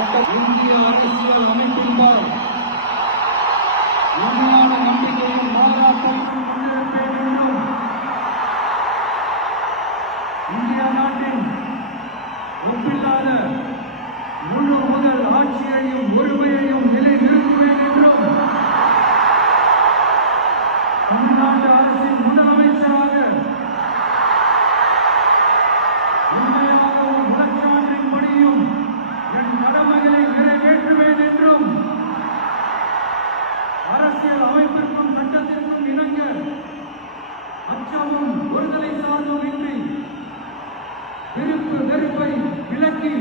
இந்திய அரசியல் அமைப்பின்பால் உண்மையான நம்பிக்கையும் பாராட்டையும் கொண்டிருப்பேன் என்றும் இந்திய நாட்டின் ஒப்பில்லாத முழு முதல் ஆட்சியையும் உரிமையையும் நிலைநிறுத்துவேன் என்றும் தமிழ்நாட்டு அரசின் முதலமைச்சராக உண்மையாகவும் மனச்சான்றின் படியும் என் கடமைகளை நிறைவேற்றுவேன் என்றும் அரசியல் அமைப்பிற்கும் சட்டத்திற்கும் இணங்க அச்சமும் ஒருதலை சார்ந்தும் இன்றி விருப்பு வெறுப்பை விலக்கி